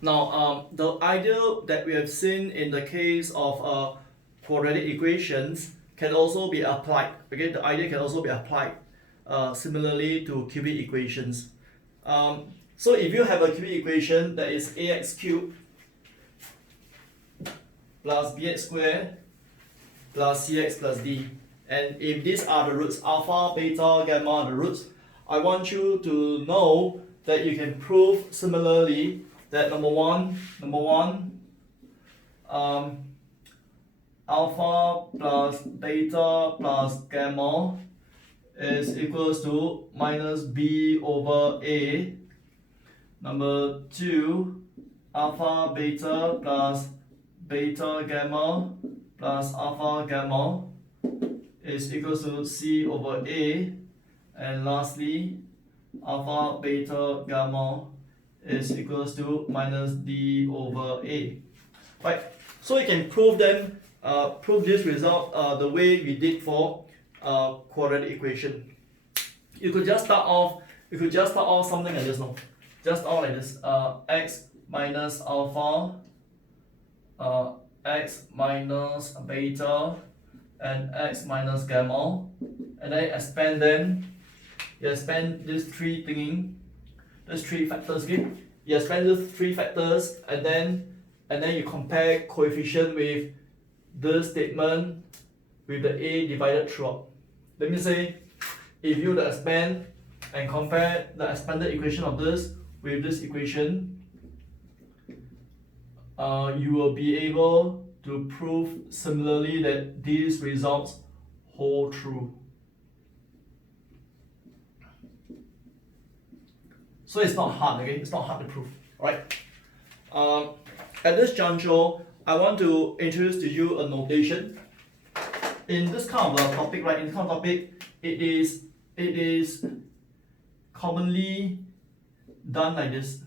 Now, the idea that we have seen in the case of quadratic equations can also be applied. Okay, the idea can also be applied similarly to cubic equations. So if you have a cubic equation that is ax cubed plus bx squared plus cx plus d, and if these are the roots, alpha, beta, gamma are the roots, I want you to know that you can prove similarly that number one, alpha plus beta plus gamma is equals to minus b over a. Number two, alpha beta plus beta gamma plus alpha gamma is equals to c over a. And lastly, alpha beta gamma is equals to minus d over a. Right, so you can prove them, prove this result the way we did for quadratic equation. You could just start off something like this, no? Just start like this, x minus alpha, x minus beta, and x minus gamma, and then expand them. You expand these three factors, okay? You expand these three factors, and then you compare coefficient with this statement with the a divided throughout. Let me say, if you expand and compare the expanded equation of this with this equation, you will be able to prove similarly that these results hold true. So it's not hard, okay? It's not hard to prove, alright? At this juncture, I want to introduce to you a notation. In this kind of topic, right? In this kind of topic, it is commonly done like this.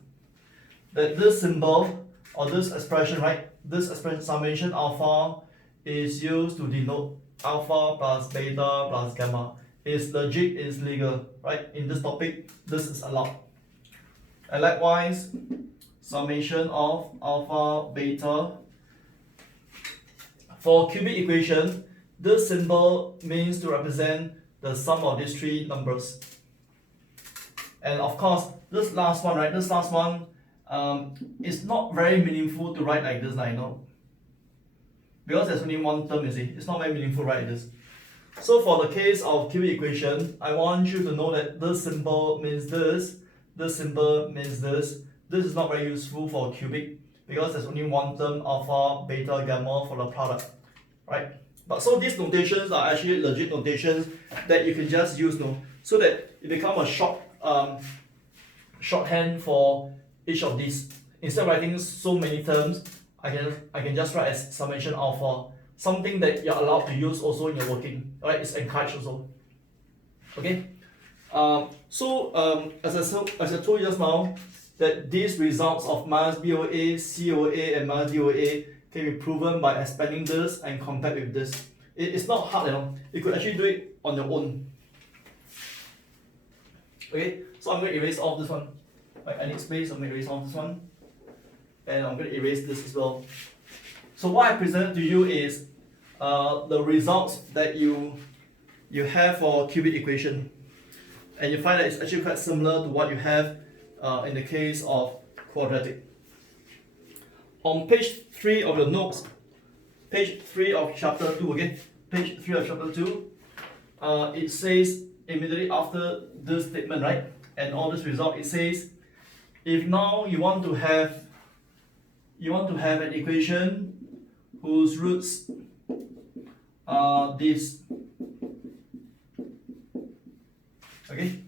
That this symbol or this expression, right? This expression summation alpha is used to denote alpha plus beta plus gamma. It's logic, it's legal, right? In this topic, this is allowed. And likewise, summation of alpha, beta. For cubic equation, this symbol means to represent the sum of these three numbers. And of course, this last one, right? This last one is not very meaningful to write like this, I know. Because there's only one term, you see. It's not very meaningful to write this. So for the case of cubic equation, I want you to know that this symbol means this. This symbol means this. This is not very useful for cubic because there's only one term, alpha, beta, gamma for the product, right? But so these notations are actually legit notations that you can just use, no, so that it become a shorthand for each of these. Instead of writing so many terms, I can just write as summation alpha, something that you're allowed to use also in your working, right? It's encouraged also. Okay. As I told you just now, that these results of minus b over a, c over a, and minus d over a can be proven by expanding this and compared with this. It's not hard, you know. You could actually do it on your own. Okay, so I'm going to erase off this one. Right, I need space, I'm going to erase off this one. And I'm going to erase this as well. So what I presented to you is the results that you have for cubic equation. And you find that it's actually quite similar to what you have in the case of quadratic. On page 3 of your notes, page 3 of chapter 2, okay? Page 3 of chapter 2, it says immediately after this statement, right? And all this result, it says, if now you want to have an equation whose roots are this. Okay,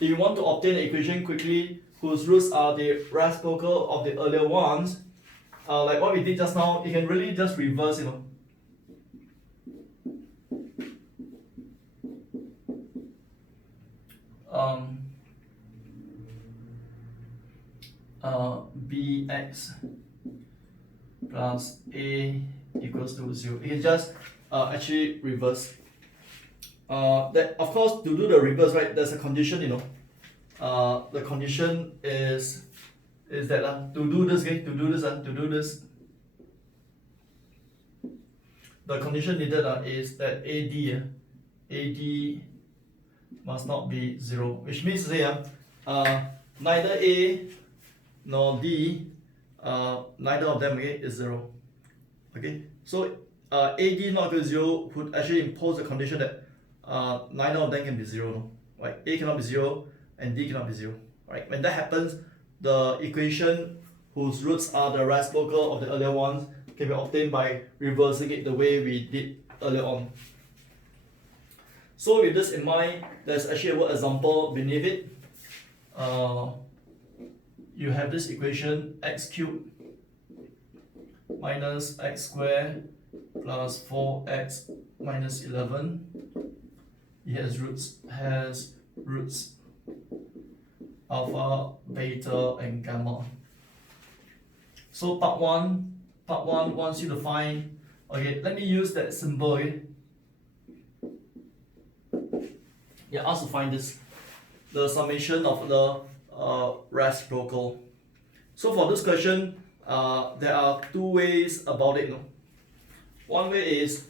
if you want to obtain an equation quickly whose roots are the reciprocal of the earlier ones, like what we did just now, you can really just reverse, you know. Bx plus a equals to 0. You can just actually reverse. That of course, to do the reverse, right, there's a condition, you know. The condition is is that to do this, the condition needed is that AD must not be 0, which means to say neither A nor D, neither of them is 0. Okay, so AD not equal to 0 would actually impose the condition that neither of them can be 0, no? Right? A cannot be 0 and D cannot be 0. Right? When that happens, the equation whose roots are the reciprocal of the earlier ones can be obtained by reversing it the way we did earlier on. So with this in mind, there's actually a word example beneath it. You have this equation x cubed minus x squared plus 4x minus 11. It has roots alpha, beta, and gamma. So part one wants you to find. Okay, let me use that symbol. Okay? Yeah, asked to find this, the summation of the reciprocal. So for this question, there are two ways about it. No? One way is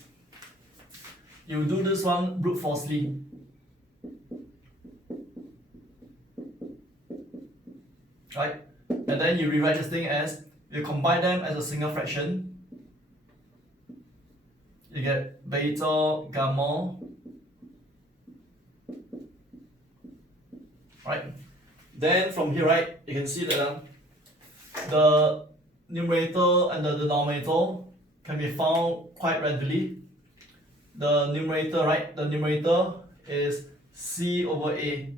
you do this one brute forcefully. Right? And then you rewrite this thing as, you combine them as a single fraction. You get beta gamma. Right? Then from here, right, you can see that the numerator and the denominator can be found quite readily. The numerator, right, the numerator is C over A.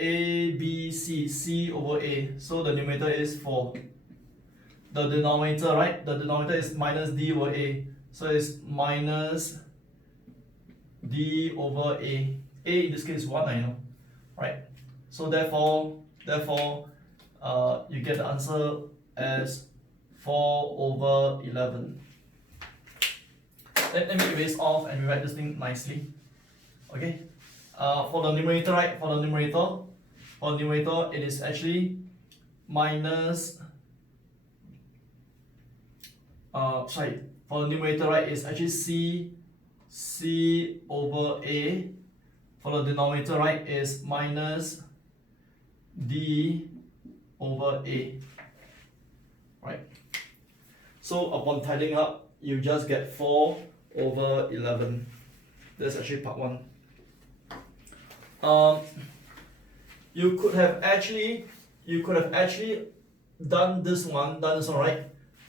A, B, C over A. So the numerator is 4. The denominator, right, the denominator is minus D over A. So it's minus D over A. A in this case is 1, I know. Right? So therefore, you get the answer as 4 over 11. Let me erase off and rewrite this thing nicely. Okay? For the numerator, right? For the numerator, it is actually minus. For the numerator, right, it's actually C over A. For the denominator, right, is minus D over A. Right? So upon tidying up, you just get 4 over 11. That's actually part 1. You could have actually done this one, right?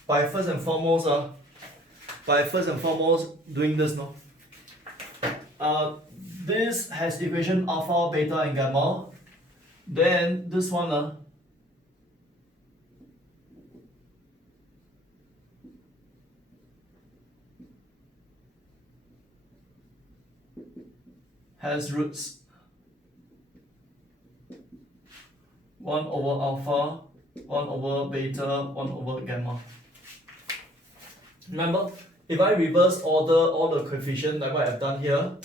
By first and foremost doing this, no. This has equation alpha, beta, and gamma. Then this one has roots 1 over alpha, 1 over beta, 1 over gamma. Remember, if I reverse order all the coefficients like what I've done here,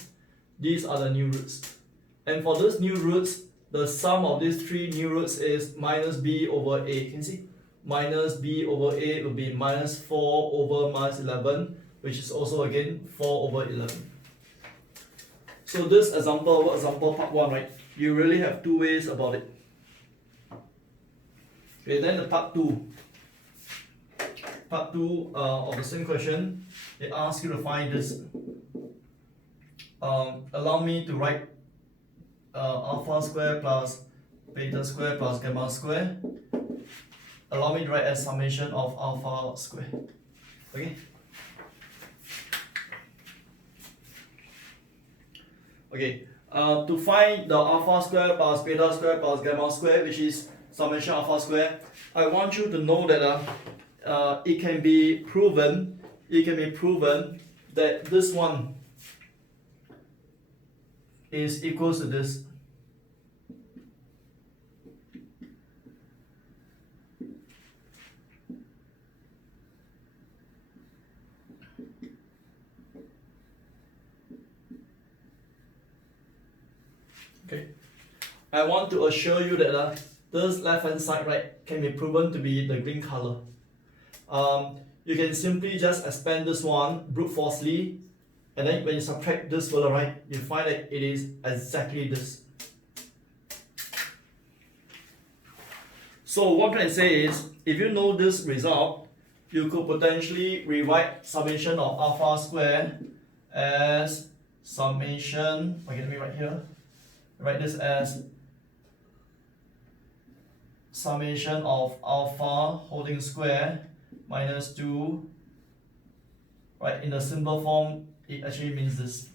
these are the new roots. And for those new roots, the sum of these 3 new roots is minus b over a. Can you see? Minus b over a will be minus 4 over minus 11, which is also again 4 over 11. So this example part 1, right? You really have 2 ways about it. Okay, then the part 2. Part 2 of the same question, it asks you to find this. Allow me to write alpha square plus beta square plus gamma square. Allow me to write as summation of alpha square. Okay? Okay, to find the alpha square plus beta square plus gamma square, which is summation alpha square, I want you to know that it can be proven that this one is equals to this. Okay, I want to assure you that this left hand side, right, can be proven to be the green color. You can simply just expand this one brute forcefully, and then when you subtract this further, right, you find that it is exactly this. So what I'm trying to say is, if you know this result, you could potentially rewrite summation of alpha squared as summation, okay, let me write here, write this as summation of alpha holding square minus 2, right, in the symbol form, it actually means this.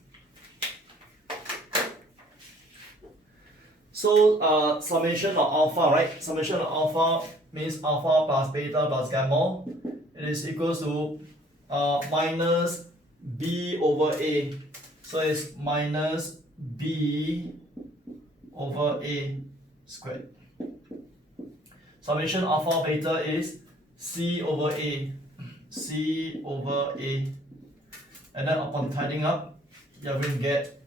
So summation of alpha, right, summation of alpha means alpha plus beta plus gamma. It is equals to minus b over a. So it's minus b over a squared. Summation alpha beta is c over a, c over a, and then upon tidying up, you're going to get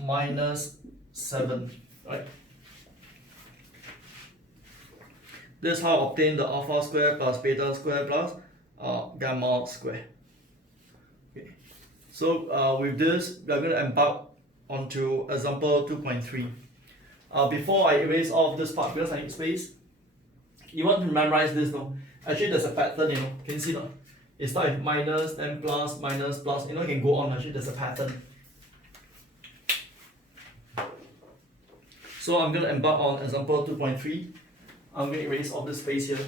minus 7, right? This is how I obtain the alpha square plus beta square plus gamma square. Okay. So with this, we are going to embark onto example 2.3. Before I erase off this part because I need space, you want to memorize this, no? Actually, there's a pattern, you know. Can you see that? It starts with minus, then plus, minus, plus. You know, it can go on. Actually, there's a pattern. So I'm going to embark on example 2.3. I'm going to erase off this space here.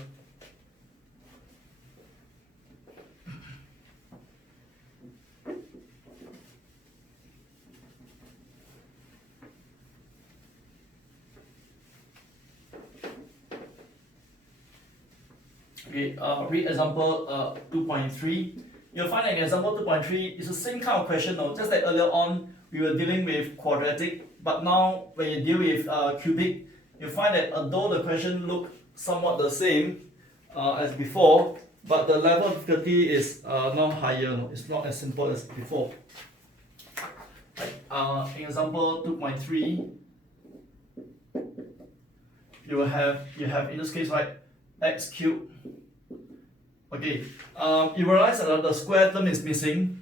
Okay, read example 2.3. You'll find that in example 2.3 it's the same kind of question, though. Just like earlier on, we were dealing with quadratic, but now when you deal with cubic, you find that although the question look somewhat the same as before, but the level of difficulty is now higher. No? It's not as simple as before. Right. In example 2.3, you have in this case, right, x cubed. Okay, you realize that the square term is missing.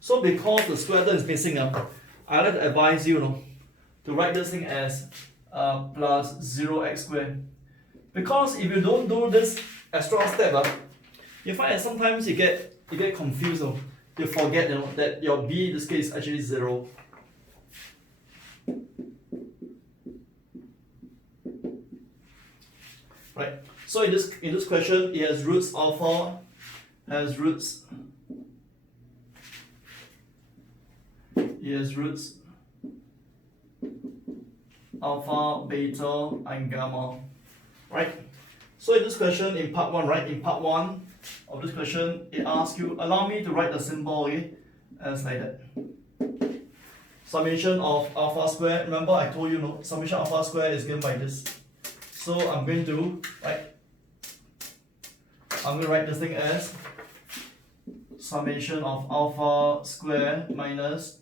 So because the square term is missing, I'd like to advise you, to write this thing as plus 0x squared. Because if you don't do this extra step, you find that sometimes you get confused. You forget that your b in this case is actually 0. Right. So in this question, it has roots alpha, alpha, beta, and gamma. Right. So in this question, in part 1, right, in part 1 of this question, it asks you, allow me to write the symbol, okay, as like that. Summation of alpha square. Remember I told you, no, summation of alpha square is given by this. So I'm going to write this thing as summation of alpha square minus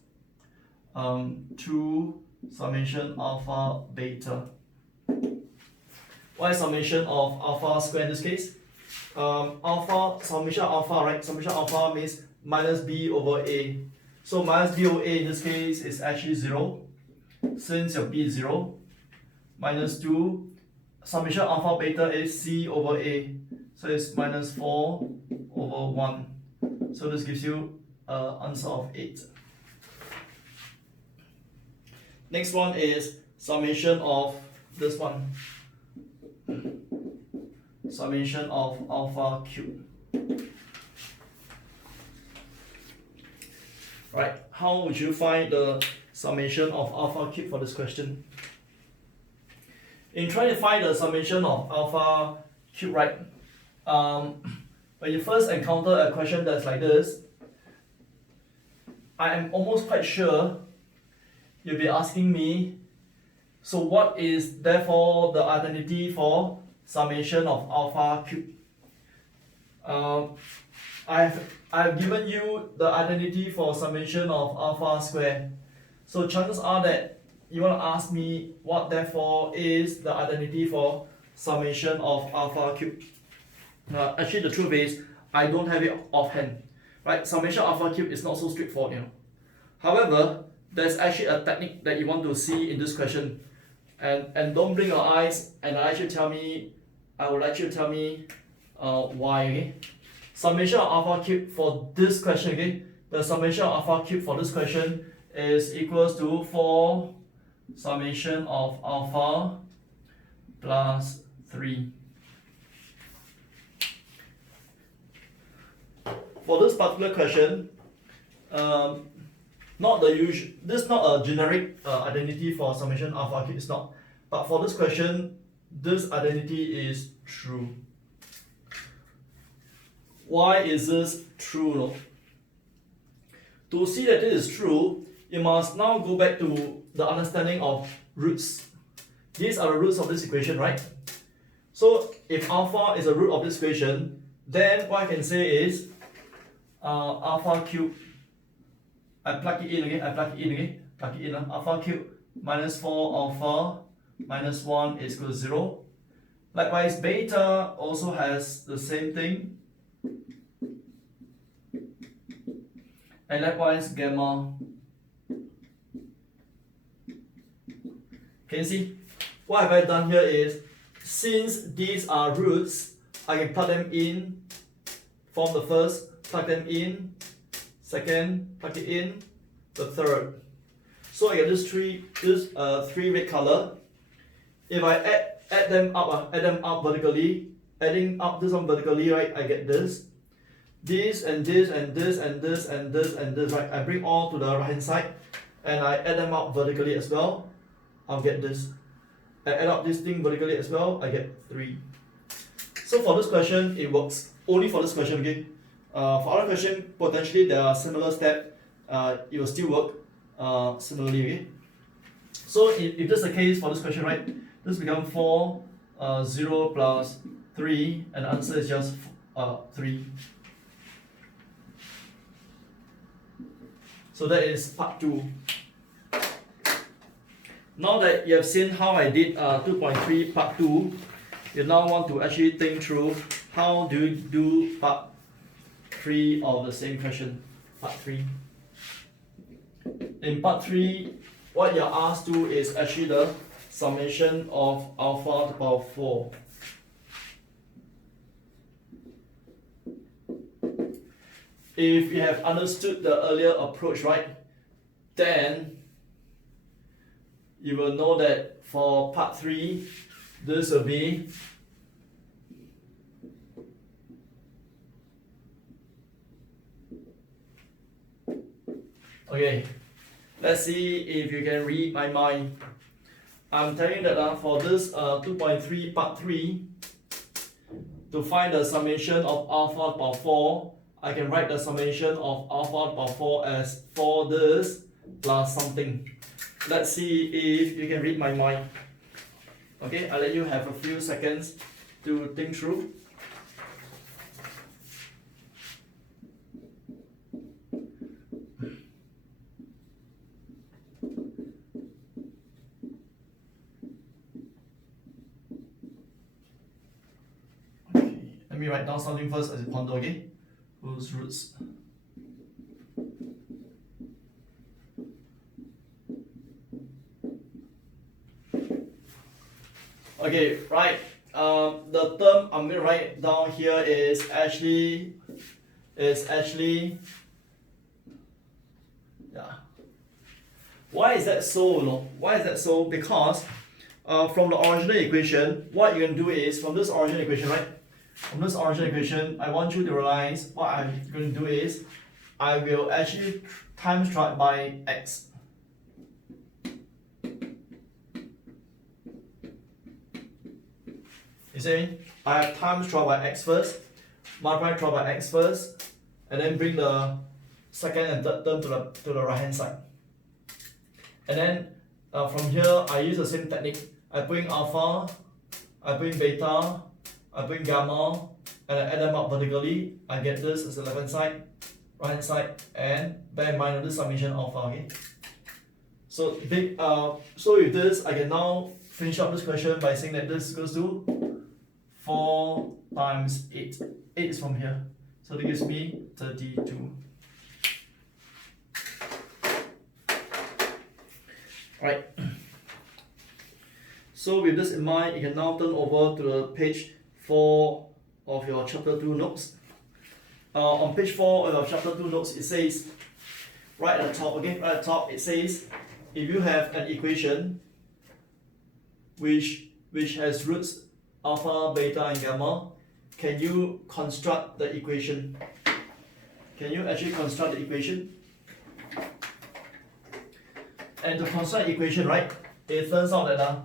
2 summation alpha beta. What is summation of alpha square in this case? Summation alpha, right? Summation alpha means minus b over a. So minus b over a in this case is actually 0. Since your b is 0, minus 2. Summation alpha beta is c over a. So it's minus 4 over 1. So this gives you an answer of 8. Next one is summation of this one. Summation of alpha cube. Right, how would you find the summation of alpha cube for this question? In trying to find the summation of alpha cube, right, when you first encounter a question that's like this, I am almost quite sure you'll be asking me, so what is therefore the identity for summation of alpha cube? I have given you the identity for summation of alpha square. So chances are that you want to ask me what therefore is the identity for summation of alpha cube. Actually, the truth is I don't have it offhand, right? Summation of alpha cube is not so straightforward, you know. However, there's actually a technique that you want to see in this question, and don't blink your eyes, and I would like you to tell me why. Okay, summation of alpha cube for this question. Okay, the summation of alpha cube for this question is equals to 4 summation of alpha plus 3. For this particular question, not the usual. This is not a generic identity for summation alpha cube. It's not. But for this question, this identity is true. Why is this true? No? To see that this is true, you must now go back to the understanding of roots. These are the roots of this equation, right? So if alpha is a root of this equation, then what I can say is alpha cube. I plug it in again. Alpha cube minus 4 alpha minus 1 is equal to 0. Likewise, beta also has the same thing. And likewise, gamma. Can you see? What have I done here is, since these are roots, I can plug them in, form the first, plug them in, second, plug it in, the third. So I get this three red color. If I add them up vertically, adding up this one vertically, right, I get this. This and this and this and this and this and this, right? I bring all to the right hand side and I add them up vertically as well. I'll get this. I add up this thing vertically as well, I get 3. So for this question, it works. Only for this question, okay? For other question, potentially there are similar steps. It will still work similarly, okay? So if that's the case for this question, right? This becomes 4, 0 plus 3, and the answer is just 3. So that is part 2. Now that you have seen how I did 2.3 part 2, you now want to actually think through how do you do part 3 of the same question, part 3. In part 3, what you're asked to is actually the summation of alpha to the power 4. If you have understood the earlier approach, right, then you will know that for part 3, this will be okay. Let's see if you can read my mind. I'm telling you that for this 2.3 part 3, to find the summation of alpha to the power 4, I can write the summation of alpha to the power 4 as 4 this plus something. Let's see if you can read my mind. Okay, I'll let you have a few seconds to think through. Okay, let me write down something first as a ponder, okay? Whose roots? Okay, right. The term I'm going to write down here is actually, yeah. Why is that so? No? Why is that so? Because from the original equation, what you can do is, from this original equation, right? From this original equation, I want you to realize what I'm going to do is, I will actually times try by x. You see, I have times tried by x first, multiply tried by x first, and then bring the second and third term to the right hand side. And then from here, I use the same technique. I put in alpha, I put in beta, I put in gamma, and I add them up vertically. I get this as the left hand side, right hand side, and bear in mind this summation alpha. Okay. So so with this, I can now finish up this question by saying that this goes to 4 times 8. 8 is from here. So that gives me 32. Alright. So with this in mind, you can now turn over to the page 4 of your chapter 2 notes. On page 4 of your chapter 2 notes, it says, right at the top, okay, right at the top, it says, if you have an equation which has roots alpha, beta, and gamma, can you construct the equation? Can you actually construct the equation? And to construct the equation, right, it turns out that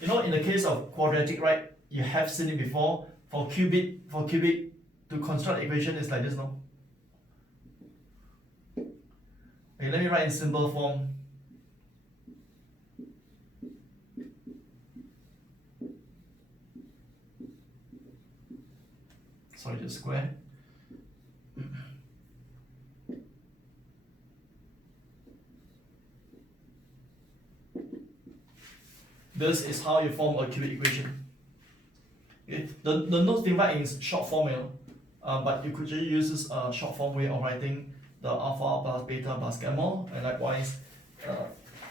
you know, in the case of quadratic, right, you have seen it before. For cubic, to construct the equation is like this, no? Okay, let me write in simple form. Sorry, just square. This is how you form a cubic equation. Okay, the notes divide in short form, you know, but you could just use this short form way of writing the alpha plus beta plus gamma, and likewise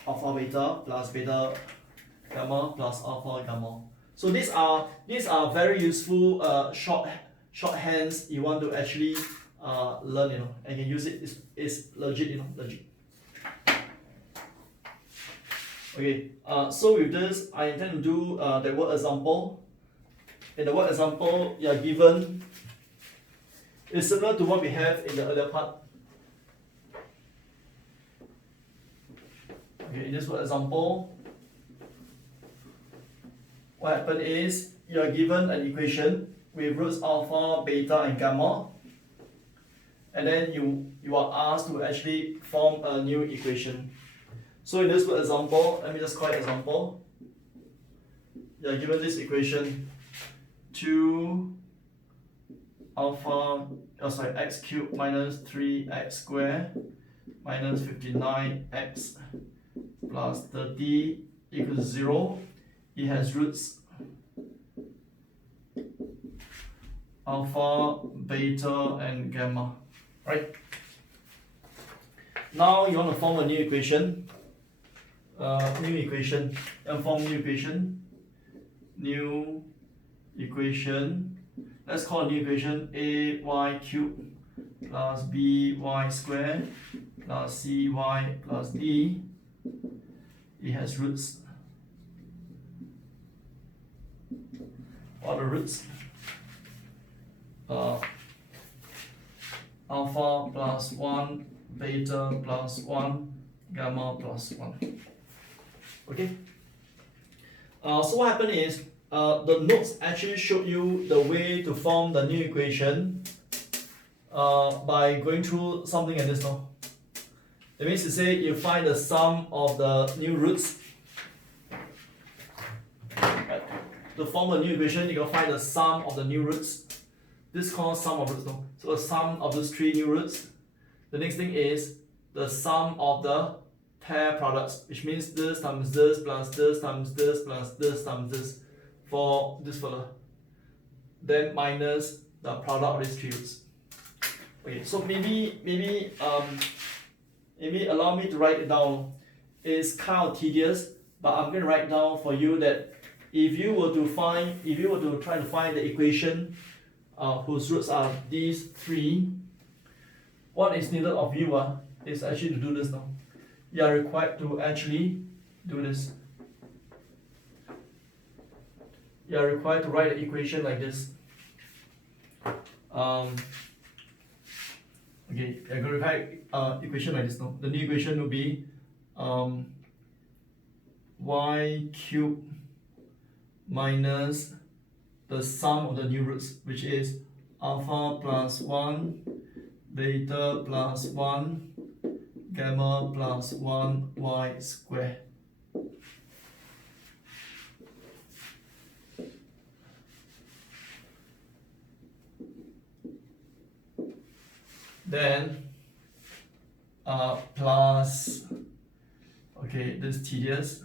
alpha beta plus beta gamma plus alpha gamma. So these are very useful shorthands you want to actually learn, you know, and you can use it. It's legit, you know, legit. Okay, so with this, I intend to do the word example. In the word example, you are given, it's similar to what we have in the earlier part. Okay, in this word example, what happened is, you are given an equation with roots alpha, beta, and gamma, and then you are asked to actually form a new equation. So in this example, let me just call it example. You are given this equation 2 alpha, x cubed minus 3x squared minus 59x plus 30 equals 0. It has roots alpha, beta, and gamma. Right? Now you want to form a new equation. Let's call a new equation ay cubed plus by squared plus cy plus d. It has roots. What are the roots? Alpha plus 1, beta plus 1, gamma plus 1. Okay. So what happened is, the notes actually showed you the way to form the new equation by going through something like this, no? That means to say you find the sum of the new roots. Right. To form a new equation, you can find the sum of the new roots. This is called sum of roots, no? So the sum of those 3 new roots. The next thing is the sum of the pair products, which means this times this plus this times this plus this times this for this fella. Then minus the product of these 3 roots. Okay, so maybe allow me to write it down. It's kind of tedious, but I'm going to write down for you that if you were to try to find the equation whose roots are these 3, what is needed of you is actually to do this now. You are required to actually do this. You are required to write an equation like this. Okay, you're going to write equation like this now. The new equation will be y cubed minus the sum of the new roots, which is alpha plus 1, beta plus 1, gamma plus 1y squared. Then plus Okay, this is tedious.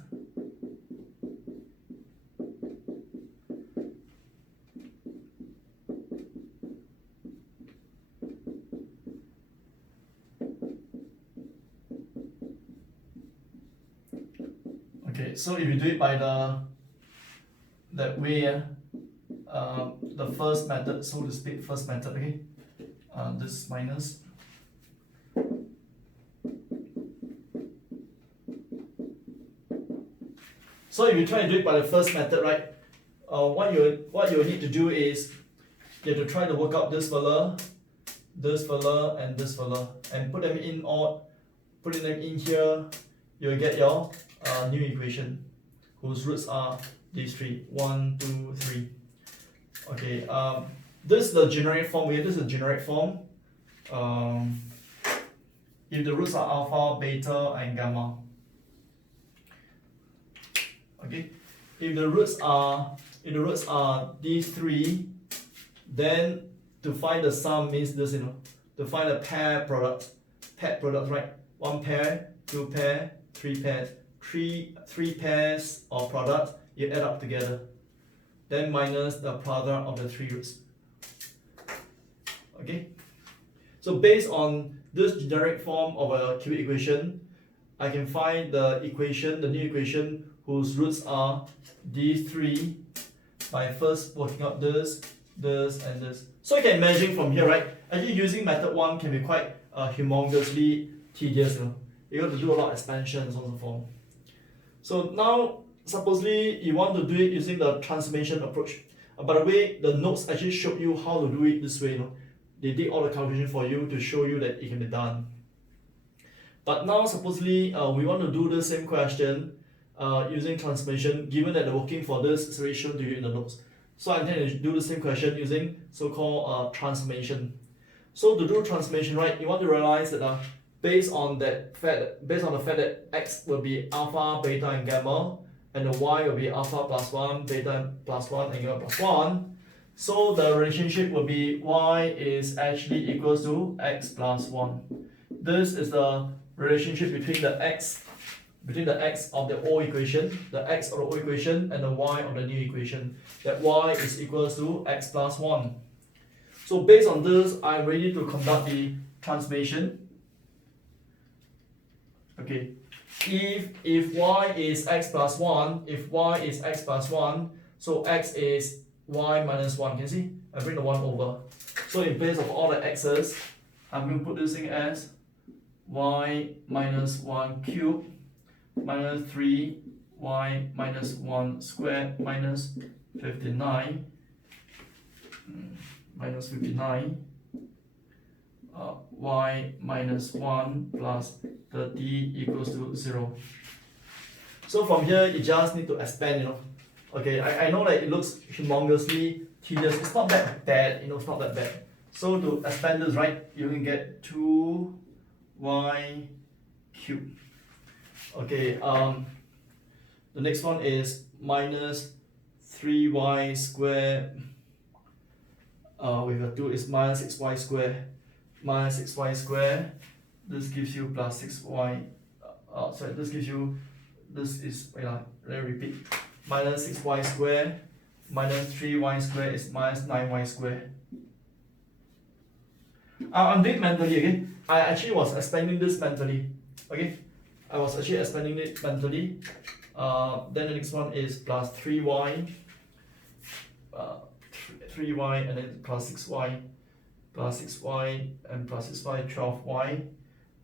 Okay, so if you do it by that way, the first method, so to speak, first method, okay, this minus. So if you try to do it by the first method, right, what you need to do is you have to try to work out this fella, and this fella, and put them in here. You'll get your new equation, whose roots are these three. 1, 2, 3. Okay. This is the generic form. This is the generic form. If the roots are alpha, beta, and gamma. Okay. If the roots are these three, then to find the sum means this, to find a pet product, right? 1 pair, 2 pair, 3 pairs. Three pairs of product, you add up together. Then minus the product of the 3 roots. Okay? So based on this generic form of a cubic equation, I can find the new equation whose roots are these 3 by first working out this, and this. So you can imagine from here, right? Actually using method 1 can be quite humongously tedious, You got to do a lot of expansion and so on and so forth. So now, supposedly you want to do it using the transformation approach. By the way, the notes actually showed you how to do it this way. They did all the calculation for you to show you that it can be done. But now, supposedly, we want to do the same question using transformation, given that the working for this is already shown to you in the notes. So I intend to do the same question using so-called transformation. So to do transformation, right, you want to realize that based on the fact that x will be alpha, beta, and gamma, and the y will be alpha plus 1, beta plus 1, and gamma plus 1. So the relationship will be y is actually equals to x plus 1. This is the relationship between the x of the old equation, and the y of the new equation. That y is equals to x plus 1. So based on this, I'm ready to conduct the transformation. Okay, if y is x plus 1, so x is y minus 1. Can you see? I bring the 1 over. So in place of all the x's, I'm going to put this thing as y minus 1 cubed minus 3y minus 1 squared minus 59 y minus 1 plus 30 equals to 0. So from here, you just need to expand, Okay, I know that it looks humongously tedious. It's not that bad, it's not that bad. So to expand this, right, you can get 2y cubed. Okay, the next one is minus 3y squared. With a 2 is minus 6y squared. This gives you plus 6y. This is, let me repeat. Minus 6y squared minus 3y squared is minus 9y squared. I'm doing it mentally, okay? I actually was expanding this mentally, okay? I was actually expanding it mentally. Then the next one is plus 3y, 3y, and then plus 6y, and plus 6y, 12y,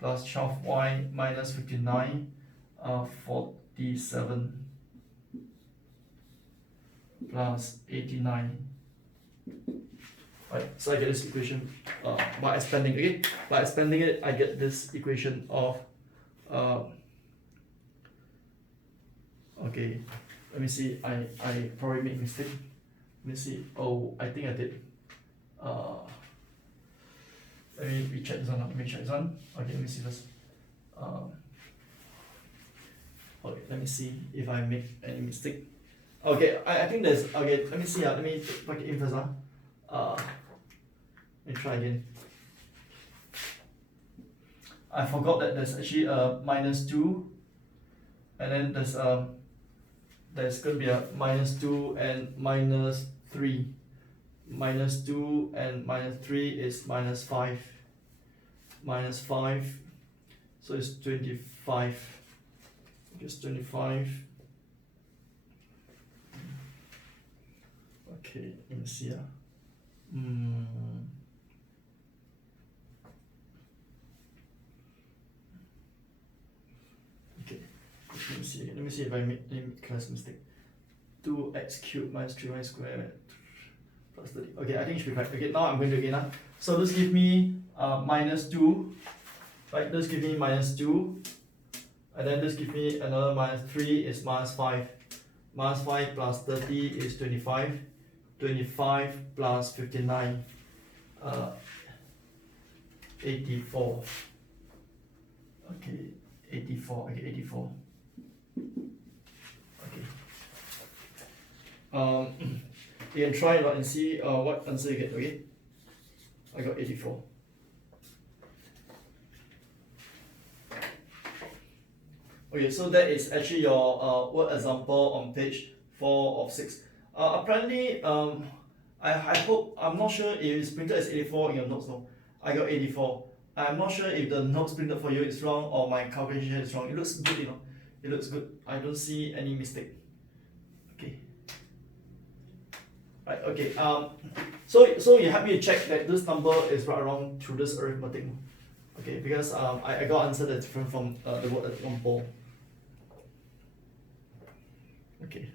plus 12y minus 59, 47, plus 89. Right, so I get this equation by expanding. Okay, by expanding it, I get this equation of okay, let me see. I probably made a mistake. Let me see. Oh, I think I did. Let me recheck this one. Okay, let me see this. Okay, let me see if I make any mistake. Okay, I think there's, okay, let me see. Let me plug it in first. Let me try again. I forgot that there's actually a minus 2 and then there's going to be a minus 2 and minus 3. Minus 2 and minus 3 is minus 5. Minus 5, so it's 25. Just 25. Okay, let me see. Okay, let me see. Let me see if I made any class mistake. 2x cubed minus 3y squared plus 30. Okay, I think it should be right. Okay, now I'm going to do it again. So this give me minus 2. Right, this give me minus 2. And then this give me another minus 3 is minus 5. Minus 5 plus 30 is 25. 25 plus 59, 84. Okay, 84. Okay, 84. Okay. You can try it out and see what answer you get. Okay, I got 84. Okay, so that is actually your word example on page 4 of 6. Apparently, I hope, I'm not sure if it's printed as 84 in your notes though. I got 84. I'm not sure if the notes printed for you is wrong or my calculation is wrong. It looks good, you know. It looks good. I don't see any mistake. Okay. Right, okay. So you help me to check that this number is right around through this arithmetic. Okay, because I got answer that's different from the word example. Okay.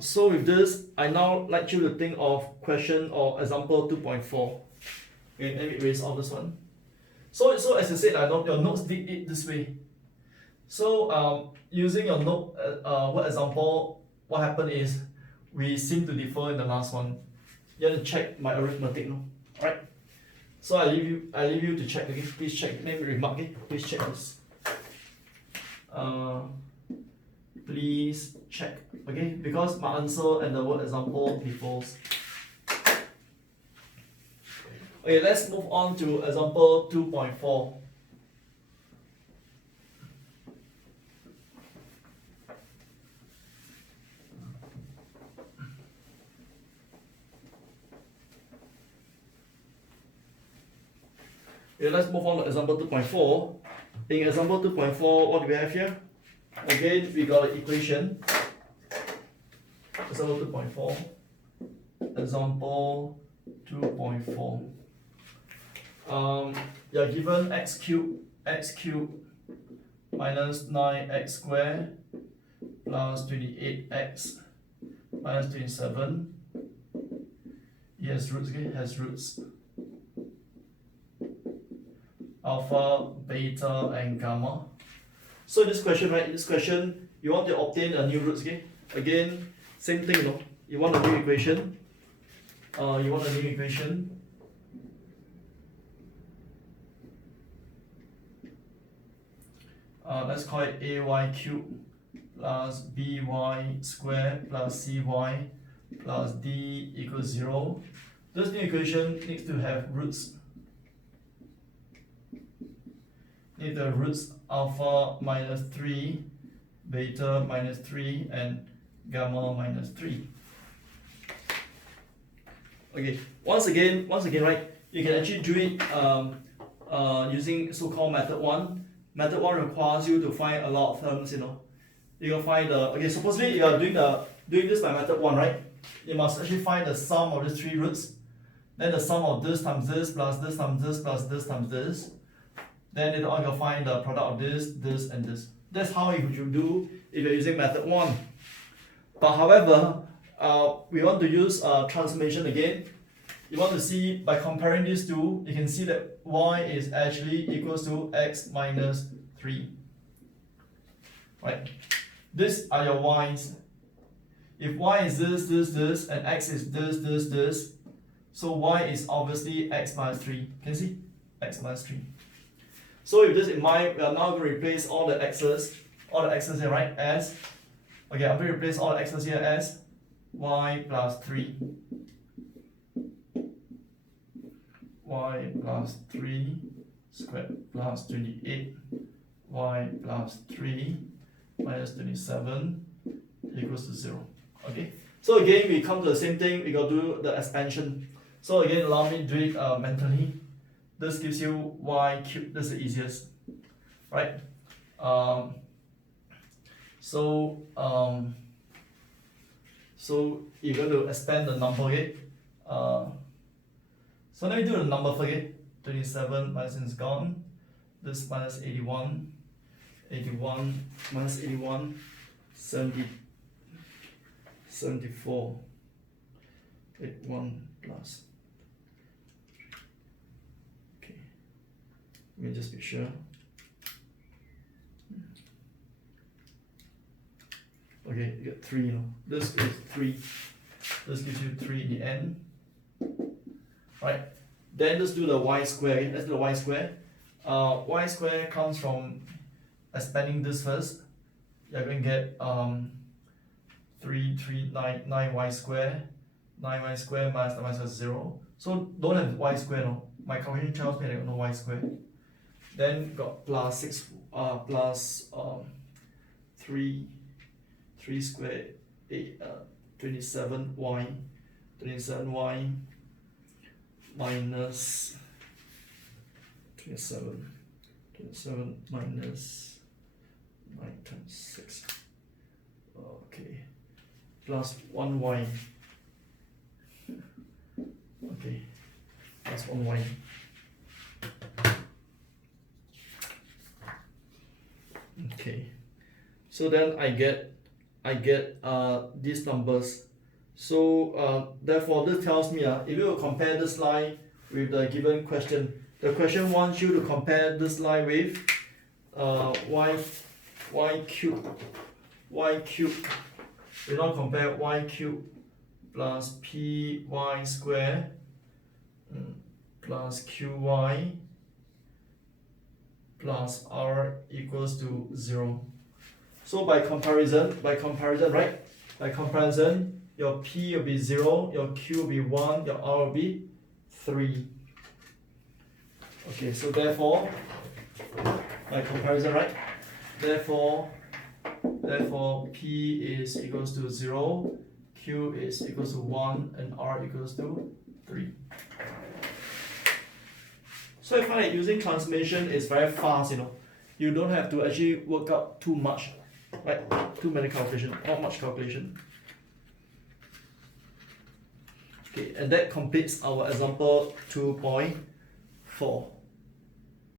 So with this, I now like you to think of question or example 2.4. Okay, let me erase all this one. So as I said, your notes did it this way. So using your note word example, what happened is we seem to differ in the last one. You have to check my arithmetic, no? Alright. So I leave you to check. Okay, please check. Let me remark. Okay, please check this. Please check. Okay, because my answer and the word example differs. Okay, let's move on to example 2.4. Okay, let's move on to example 2.4. In example 2.4, what do we have here? Again, we got an equation. Example 2.4. Example 2.4. You're given x cubed minus 9x squared plus 28x minus 27. It has roots, okay? It has roots. Alpha, beta, and gamma. So this question, right? In this question, you want to obtain a new roots, okay? Again, same thing, no? You want a new equation. Let's call it ay cubed plus by squared plus cy plus d equals 0. This new equation needs to have roots. Need the roots alpha minus 3, beta minus 3, and gamma minus 3. Okay, once again, right, you can actually do it using so-called method 1. Method 1 requires you to find a lot of terms, you know. You can find the, okay, supposedly you are doing this by method 1, right? You must actually find the sum of the 3 roots. Then the sum of this times this plus this times this plus this times this. Then later on you'll find the product of this, this, and this. That's how you should do if you're using method 1. But however, we want to use transformation again. You want to see, by comparing these two, you can see that y is actually equals to x minus 3. Right? These are your y's. If y is this, this, this, and x is this, this, this, so y is obviously x minus 3. Can you see? X minus 3. So with this in mind, we are now going to replace all the x's here, right, as, okay, I'm going to replace all the x's here as y plus 3. Y plus 3 squared plus 28 y plus 3 minus 27 equals to 0. Okay, so again we come to the same thing, we got to do the expansion. So again, allow me to do it mentally. This gives you y cubed, this is the easiest, right? So you're going to expand the number, okay? So let me do the number first, okay? 27 minus is gone. This minus 81. 81 minus 81, 74. 81 plus. Okay. Let me just be sure. Okay, you get 3 now. This is 3. This gives you 3 in the end. Right. Then let's do the y square. Okay? Let's do the y square. Y square comes from expanding this first. You're going to get 9y square. 9y square minus 9y square is 0. So don't have y square no. My calculation tells me I got no y square. Then got plus 6 plus 3 square 8 27y minus 27 minus 9 times 6, okay, plus 1y, okay, plus 1y. Okay, so then I get these numbers. So therefore this tells me if you compare this line with the given question, the question wants you to compare this line with y cubed. We now compare y cubed plus py square plus qy plus r equals to 0. So by comparison, right? By comparison, your p will be 0, your q will be 1, your r will be 3. Okay, so therefore, by comparison, right? Therefore, p is equals to 0, q is equals to 1, and r equals to 3. So I find that using transformation is very fast, You don't have to actually work out too much, right? Too many calculation, not much calculation. Okay, and that completes our example 2.4.